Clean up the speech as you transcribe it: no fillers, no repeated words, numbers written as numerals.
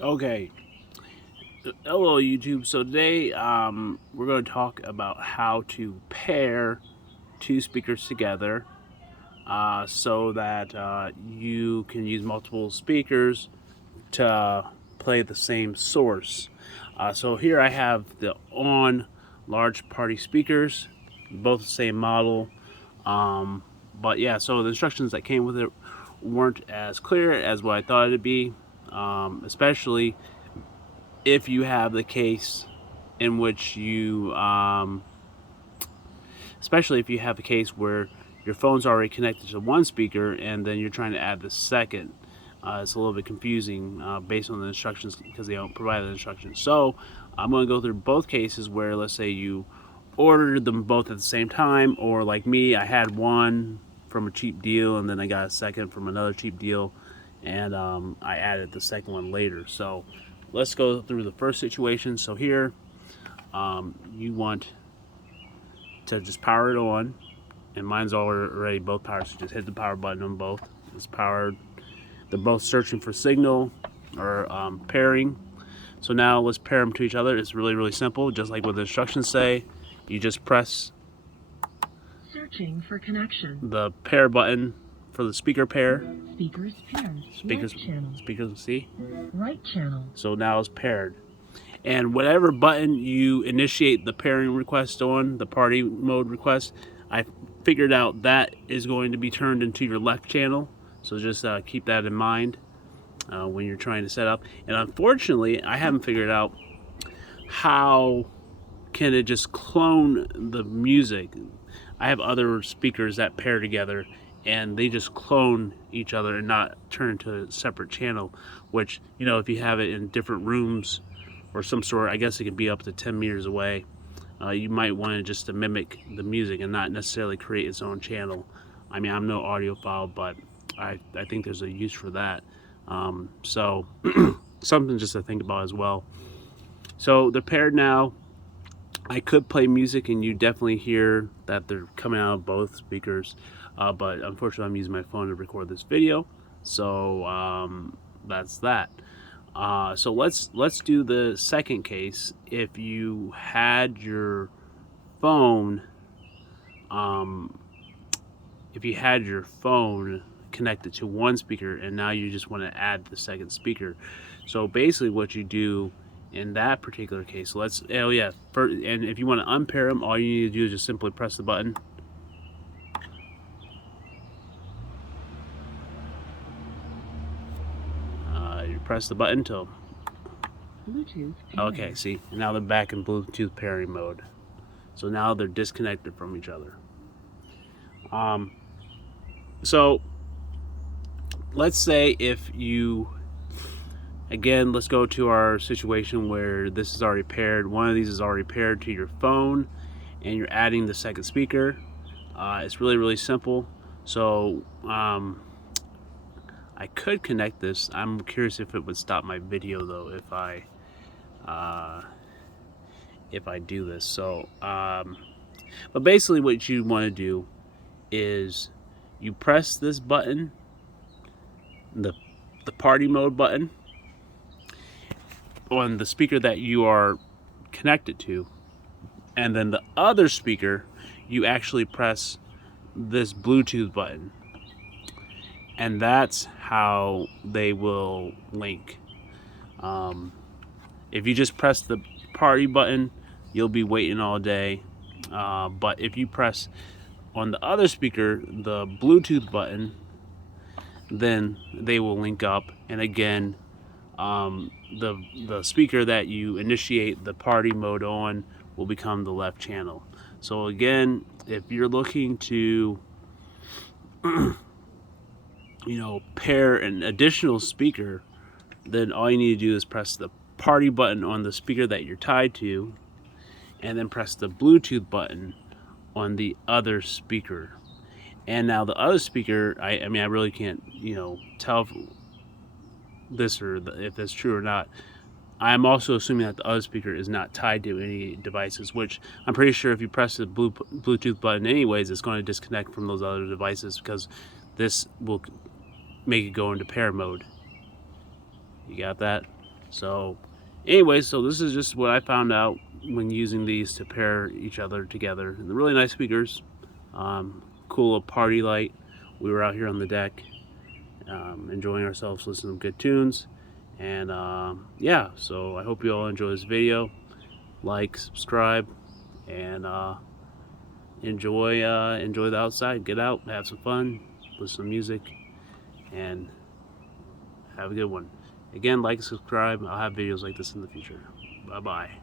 Okay, hello YouTube. So today we're going to talk about how to pair two speakers together so that you can use multiple speakers to play the same source. So here I have the ONN large party speakers, both the same model. But yeah, so the instructions that came with it weren't as clear as what I thought it'd be, especially if you have the case in which you, especially if you have the case where your phone's already connected to one speaker and then you're trying to add the second. It's a little bit confusing based on the instructions because they don't provide the instructions. So I'm going to go through both cases where, let's say, you ordered them both at the same time, or like me, I had one from a cheap deal and then I got a second from another cheap deal, and I added the second one later. So let's go through the first situation. So here you want to just power it on, and mine's already both powered, so just hit the power button on both. It's powered. They're both searching for signal or pairing. So now let's pair them to each other. It's really simple, just like what the instructions say. You just press searching for connection, the pair button for the speaker pair. Speakers paired. Speakers, Left channel. speakers, see? Right channel. So now it's paired. And whatever button you initiate the pairing request on, the party mode request, I figured out that is going to be turned into your left channel. So just keep that in mind when you're trying to set up. And unfortunately, I haven't figured out how can it just clone the music. I have other speakers that pair together and they just clone each other and not turn into a separate channel, which, you know, if you have it in different rooms or some sort, I guess it could be up to 10 meters away. You might want to just to mimic the music and not necessarily create its own channel. I mean, I'm no audiophile, but I think there's a use for that. So something just to think about as well. So they're paired now. I could play music and you definitely hear that they're coming out of both speakers, but unfortunately I'm using my phone to record this video, so that's that. So let's do the second case. If you had your phone, connected to one speaker and now you just want to add the second speaker. So basically what you do in that particular case, and if you want to unpair them, all you need to do is just simply press the button. You press the button till Bluetooth paired. okay, see, now they're back in Bluetooth pairing mode. So now they're disconnected from each other. So let's say if you, again, let's go to our situation where this is already paired. One of these is already paired to your phone and you're adding the second speaker. It's really simple. So I could connect this. I'm curious if it would stop my video though if I do this. So but basically what you want to do is you press this button, the party mode button, on the speaker that you are connected to, and then the other speaker you actually press this Bluetooth button, and that's how they will link. If you just press the party button, you'll be waiting all day, but if you press on the other speaker the Bluetooth button, then they will link up, and again, the speaker that you initiate the party mode on will become the left channel. So again, if you're looking to pair an additional speaker, then all you need to do is press the party button on the speaker that you're tied to, and then press the Bluetooth button on the other speaker. And now the other speaker, I mean, I really can't, tell if this or if that's true or not. I'm also assuming that the other speaker is not tied to any devices, which I'm pretty sure if you press the Bluetooth button anyways, it's going to disconnect from those other devices, because this will make it go into pair mode. You got that? So anyway, so this is just what I found out when using these to pair each other together. And they're really nice speakers. Cool little party light. We were out here on the deck enjoying ourselves, listening to good tunes. And yeah, so I hope you all enjoy this video. Like, subscribe, and enjoy the outside. Get out, have some fun, listen to music, and have a good one. Again, like and subscribe. I'll have videos like this in the future. Bye bye.